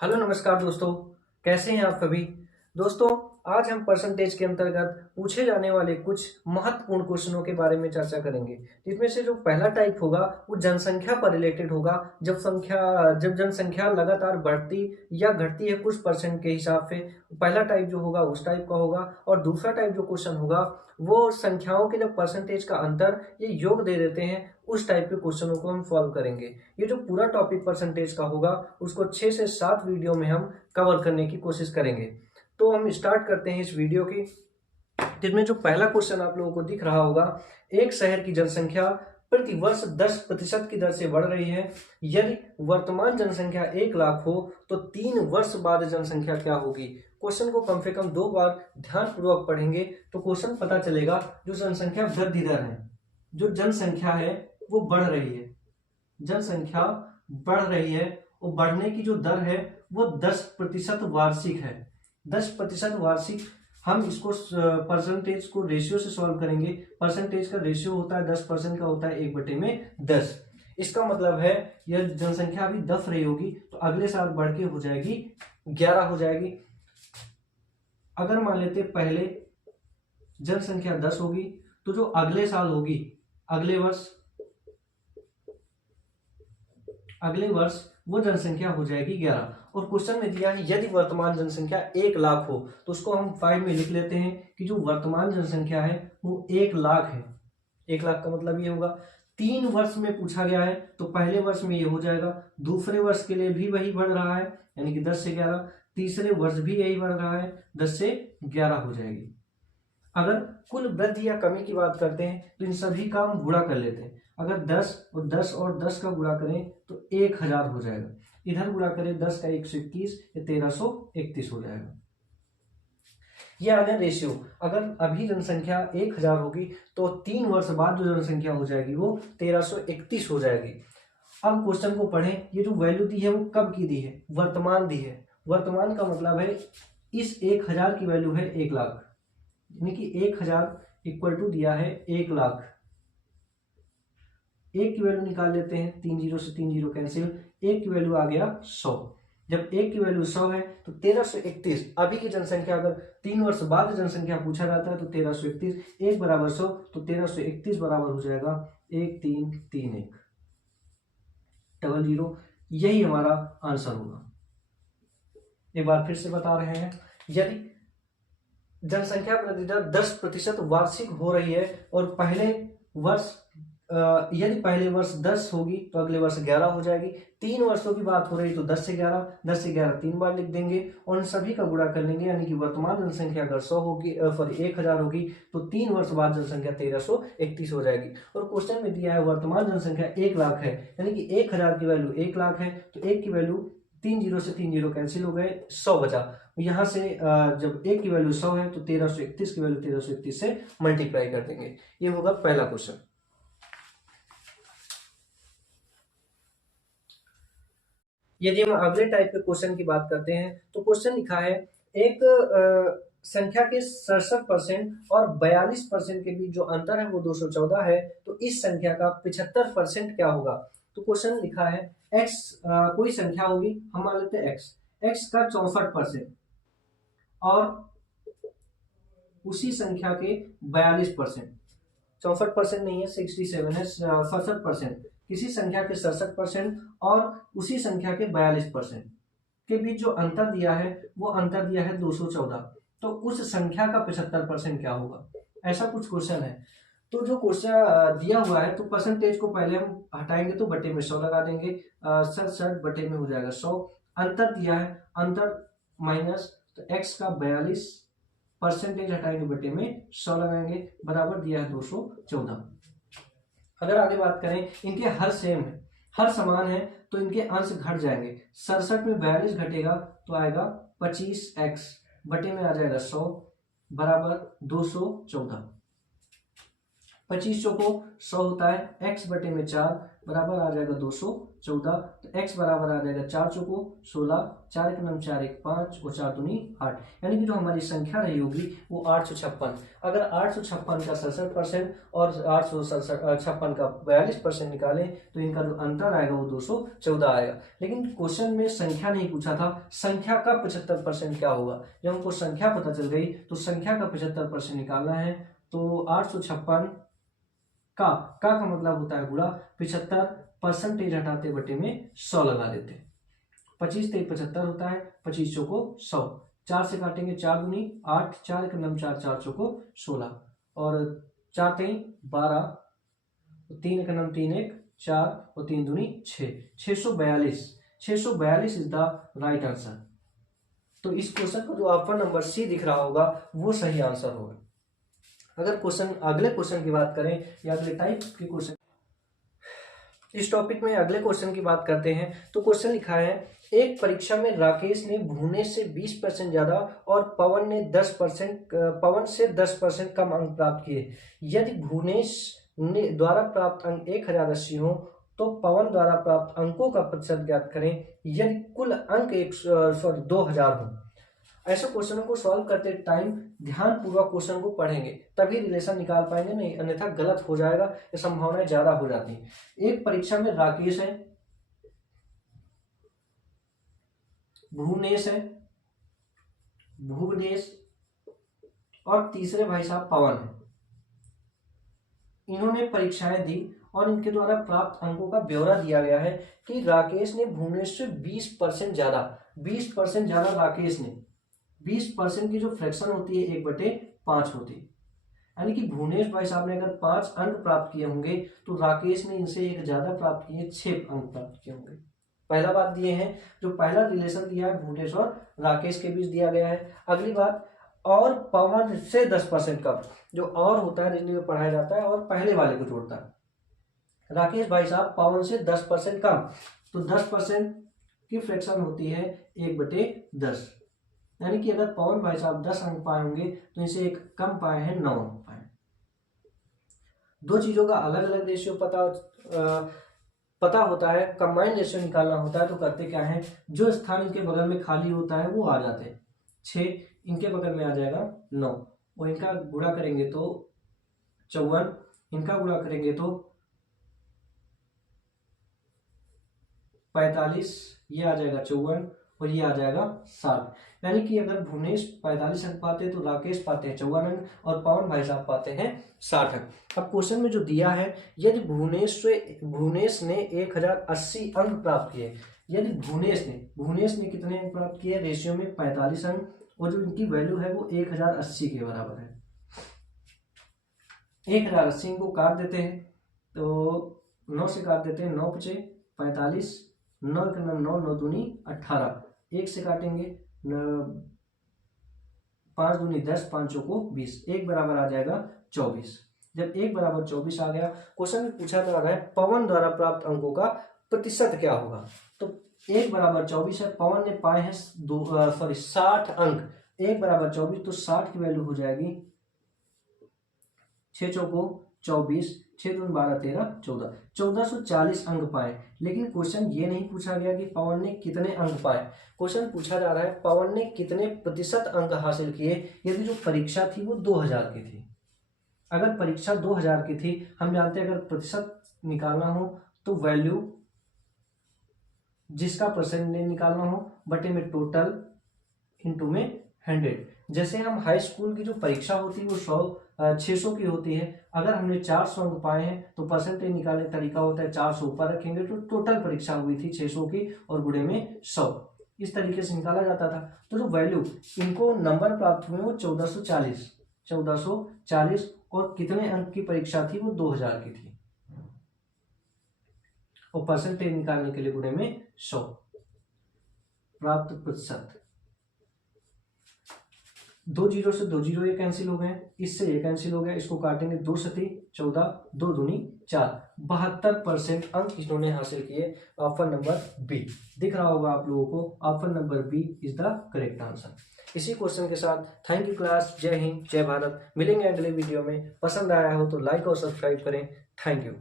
Hello नमस्कार दोस्तों। कैसे हैं आप सभी दोस्तों। आज हम परसेंटेज के अंतर्गत पूछे जाने वाले कुछ महत्वपूर्ण क्वेश्चनों के बारे में चर्चा करेंगे, जिसमें से जो पहला टाइप होगा वो जनसंख्या पर रिलेटेड होगा। जब जनसंख्या लगातार बढ़ती या घटती है कुछ परसेंट के हिसाब से, पहला टाइप जो होगा उस टाइप का होगा। और दूसरा टाइप जो क्वेश्चन होगा वो संख्याओं के जब परसेंटेज का अंतर ये योग दे देते हैं, उस टाइप के क्वेश्चनों को हम सॉल्व करेंगे। ये जो पूरा टॉपिक परसेंटेज का होगा उसको 6 से 7 वीडियो में हम कवर करने की कोशिश करेंगे। तो हम स्टार्ट करते हैं इस वीडियो की, जिसमें जो पहला क्वेश्चन आप लोगों को दिख रहा होगा, एक शहर की जनसंख्या प्रति वर्ष 10% की दर से बढ़ रही है। यदि वर्तमान जनसंख्या 1 लाख हो तो 3 वर्ष बाद जनसंख्या क्या होगी। क्वेश्चन को कम से कम 2 बार ध्यानपूर्वक पढ़ेंगे तो क्वेश्चन पता चलेगा। जो जनसंख्या वृद्धि दर है, जो जनसंख्या है वो बढ़ रही है, जनसंख्या बढ़ रही है और बढ़ने की जो दर है वो 10% वार्षिक है। 10% वार्षिक। हम इसको परसेंटेज को रेशियो से सॉल्व करेंगे। परसेंटेज का रेशियो होता है 10% का होता है 1/10। इसका मतलब है यह जनसंख्या अभी 10 रही होगी तो अगले साल बढ़ के हो जाएगी 11 हो जाएगी। अगर मान लेते पहले जनसंख्या 10 होगी तो जो अगले साल होगी, अगले वर्ष वो जनसंख्या हो जाएगी 11। और क्वेश्चन में दिया है यदि वर्तमान जनसंख्या 1 लाख हो तो उसको हम 5 में लिख लेते हैं कि जो वर्तमान जनसंख्या है वो 1 लाख है। 1 लाख का मतलब ये होगा 3 वर्ष में पूछा गया है तो पहले वर्ष में ये हो जाएगा, दूसरे वर्ष के लिए भी वही बढ़ रहा है यानी कि 10 से 11, तीसरे वर्ष भी यही बढ़ रहा है 10 से 11 हो जाएगी। अगर कुल वृद्धि या कमी की बात करते हैं तो इन सभी का हम गुणा कर लेते हैं। अगर 10 और 10 का गुणा करें तो 1000 हो जाएगा। इधर गुणा करें 10 का 121, ये 1331 हो जाएगा। ये आ गया रेशियो। अगर अभी जनसंख्या 1000 होगी तो 3 वर्ष बाद जो जनसंख्या हो जाएगी वो 1331 हो जाएगी। अब क्वेश्चन को पढ़ें। ये जो वैल्यू दी है वो कब की दी है, वर्तमान दी है। वर्तमान का मतलब है इस 1000 की वैल्यू है 1 लाख, यानी कि 1000 इक्वल टू दिया है 1 लाख। एक की वैल्यू निकाल लेते हैं, 3 जीरो से 3 जीरो कैंसिल, एक की वैल्यू आ गया 100। जब एक की वैल्यू 100 है तो 1331। अभी की जनसंख्या अगर 3 वर्ष बाद जनसंख्या पूछा जाता है तो 1331, 1 बराबर 100 तो 1331 बराबर हो जाएगा 1331 00। यही हमारा आंसर होगा। एक बार फिर से बता रहे हैं, यदि जनसंख्या वृद्धि दर 10% वार्षिक हो रही है और यदि पहले वर्ष 10 होगी तो अगले वर्ष 11 हो जाएगी। 3 वर्षों की बात हो रही तो 10 से 11 3 बार लिख देंगे और इन सभी का गुणा कर लेंगे, यानी कि वर्तमान जनसंख्या अगर 100 होगी 1000 होगी तो 3 वर्ष बाद जनसंख्या 1331 हो जाएगी। और क्वेश्चन में दिया है वर्तमान जनसंख्या 1 लाख है, यानी कि 1000 की वैल्यू 1 लाख है तो 1 की वैल्यू 3 जीरो से 3 जीरो कैंसिल हो गए, 100 बचा। यहां से जब 1 की वैल्यू 100 है तो 1331 की वैल्यू 1331 से मल्टीप्लाई कर देंगे। ये होगा पहला क्वेश्चन। यदि हम अगले टाइप के क्वेश्चन की बात करते हैं तो क्वेश्चन लिखा है एक संख्या के 67% और 42% के बीच जो अंतर है वो 214 है, तो इस संख्या का 75% क्या होगा। तो क्वेश्चन लिखा है x कोई संख्या होगी, हम मान लेते हैं x का 64% और उसी संख्या के 42%, 64% नहीं है 67 है, 67%। किसी संख्या के 67% और उसी संख्या के 42% के बीच जो अंतर दिया है वो अंतर दिया है 214, तो उस संख्या का 75% क्या होगा। ऐसा कुछ क्वेश्चन है। तो जो क्वेश्चन दिया हुआ है तो परसेंटेज को पहले हम हटाएंगे तो बटे में 100 लगा देंगे, 67 बटे में हो जाएगा 100। अंतर दिया है, अंतर माइनस, तो x का 42% हटाएंगे बटे में 100 लगाएंगे, बराबर दिया है 214। अगर आगे बात करें, इनके हर सेम है, हर समान है तो इनके अंश घट जाएंगे। 67 में 42 घटेगा तो आएगा 25x, बटे में आ जाएगा 100 बराबर 214। 25 चौको 100 होता है, x बटे में 4 बराबर आ जाएगा 214। 14, तो x बराबर आ जाएगा 4 चौको 16, 4 एक नम 4 एक 5 और 4 दूनी 8, यानी कि जो हमारी संख्या रही होगी वो 856। अगर 856 का 67% और 856 का 42% निकालें तो इनका जो अंतर आएगा वो 214 आएगा। लेकिन क्वेश्चन में संख्या नहीं पूछा था, संख्या का 75% क्या होगा। जब हमको संख्या पता चल गई तो संख्या का 75% निकालना है, तो 856 का मतलब होता है गुणा 75, परसेंटेज हटाते बटे में 100 लगा देते हैं। 25 तेईस 75 होता है, 25 चौको 100, 4 से काटेंगे 4 दूनी 8, 4 एक नम 4, 4 चौको 16 और 4 तेईस 12, 3 एक नम 3 एक 4 और 3 दूनी 6, 642 इज द राइट आंसर। तो इस क्वेश्चन को जो ऑप्शन नंबर सी दिख रहा होगा वो सही आंसर होगा। अगर अगले क्वेश्चन की बात करें या अगले टाइप के क्वेश्चन, इस टॉपिक में अगले क्वेश्चन की बात करते हैं। तो क्वेश्चन लिखा है, एक परीक्षा में राकेश ने भुवनेश से 20% ज्यादा और पवन से 10% कम अंक प्राप्त किए। यदि भुवनेश ने द्वारा प्राप्त अंक 1080 हो तो पवन द्वारा प्राप्त अंकों का प्रतिशत ज्ञात करें। यदि कुल अंक 2000 हो। ऐसे क्वेश्चनों को सॉल्व करते टाइम ध्यान पूर्वक क्वेश्चन को पढ़ेंगे तभी रिलेशन निकाल पाएंगे, नहीं अन्यथा गलत हो जाएगा, ये संभावनाएं ज्यादा हो जाती है। एक परीक्षा में राकेश है, भुवनेश और तीसरे भाई साहब पवन है। इन्होंने परीक्षाएं दी और इनके द्वारा प्राप्त अंकों का ब्यौरा दिया गया है कि राकेश ने भुवनेश से 20% ज्यादा राकेश ने 20% की जो फ्रैक्शन होती है 1/5 होती है, यानी कि भुवनेश भाई साहब ने अगर 5 अंक प्राप्त किए होंगे तो राकेश ने इनसे एक ज्यादा प्राप्त किए 6 अंक प्राप्त किए होंगे। पहला बात दिए हैं, जो पहला रिलेशन दिया है भुवनेश और राकेश के बीच दिया गया है। अगली बात, और पवन से 10% कम, जो और होता है रीजनिंग में पढ़ाया जाता है और पहले वाले को जोड़ता है। राकेश भाई साहब पवन से 10% कम, तो 10% की फ्रैक्शन होती है 1/10, यानी कि अगर पवन भाई साहब 10 अंक पाए होंगे तो इनसे एक कम पाए हैं 9 अंक पाए। दो चीजों का अलग अलग रेशियो पता होता है, कंबाइंड रेशियो निकालना होता है, तो करते क्या है, जो स्थान इनके बगल में खाली होता है वो आ जाते हैं। 6 इनके बगल में आ जाएगा 9 और इनका गुणा करेंगे तो 54, इनका गुणा करेंगे तो 45, ये आ जाएगा 54 और ये आ जाएगा 60, यानी कि अगर भुवनेश 45 अंक पाते हैं तो राकेश पाते हैं 54 अंक और पवन भाई साहब पाते हैं 60 अंक। अब क्वेश्चन में जो दिया है, यदि भुवनेश ने 1080 अंक प्राप्त किए, यदि भुवनेश ने कितने अंक प्राप्त किए, रेशियो में 45 अंक, और जो इनकी वैल्यू है वो 1080 के बराबर है। 1080 को काट देते हैं तो 9 से काट देते हैं, 9 × 45, 9 × 9 9 दूनी 18, 1 से काटेंगे 5 दूनी 10, 5 चौको 20, 1 बराबर आ जाएगा 24। जब 1 बराबर 24 आ गया, क्वेश्चन में पूछा जा रहा है पवन द्वारा प्राप्त अंकों का प्रतिशत क्या होगा। तो 1 बराबर 24 है, पवन ने पाए हैं 60 अंक, 1 बराबर 24 तो 60 की वैल्यू हो जाएगी 6 चौको 24, 6 दूनी 12 13 14, 1440 अंक पाए। लेकिन क्वेश्चन ये नहीं पूछा गया कि पवन ने कितने अंक पाए, क्वेश्चन पूछा जा रहा है पवन ने कितने प्रतिशत अंक हासिल किए। यदि जो परीक्षा थी वो 2000 की थी, अगर परीक्षा 2000 की थी, हम जानते हैं अगर प्रतिशत निकालना हो तो वैल्यू जिसका परसेंटेज निकालना हो बटे में टोटल इंटू में 100। जैसे हम हाई स्कूल की जो परीक्षा होती है वो 600 की होती है, अगर हमने 400 अंक पाए हैं तो परसेंटेज निकालने का तरीका होता है 400 ऊपर रखेंगे तो टोटल परीक्षा हुई थी 600 की और गुणे में 100, इस तरीके से निकाला जाता था। तो जो वैल्यू इनको नंबर प्राप्त हुए वो 1440 और कितने अंक की परीक्षा थी वो 2000 की थी और परसेंटेज निकालने के लिए गुणे में 100 प्राप्त प्रतिशत। 2 जीरो से 2 जीरो ये कैंसिल हो गए, इससे ये कैंसिल हो गया, इसको काटेंगे 2 सती 14, 2 दूनी 4, 72% अंक इन्होंने हासिल किए। ऑप्शन नंबर बी दिख रहा होगा आप लोगों को, option number B is the correct answer. इसी क्वेश्चन के साथ थैंक यू क्लास, जय हिंद जय भारत। मिलेंगे अगले वीडियो में, पसंद आया हो तो लाइक और सब्सक्राइब करें। Thank you.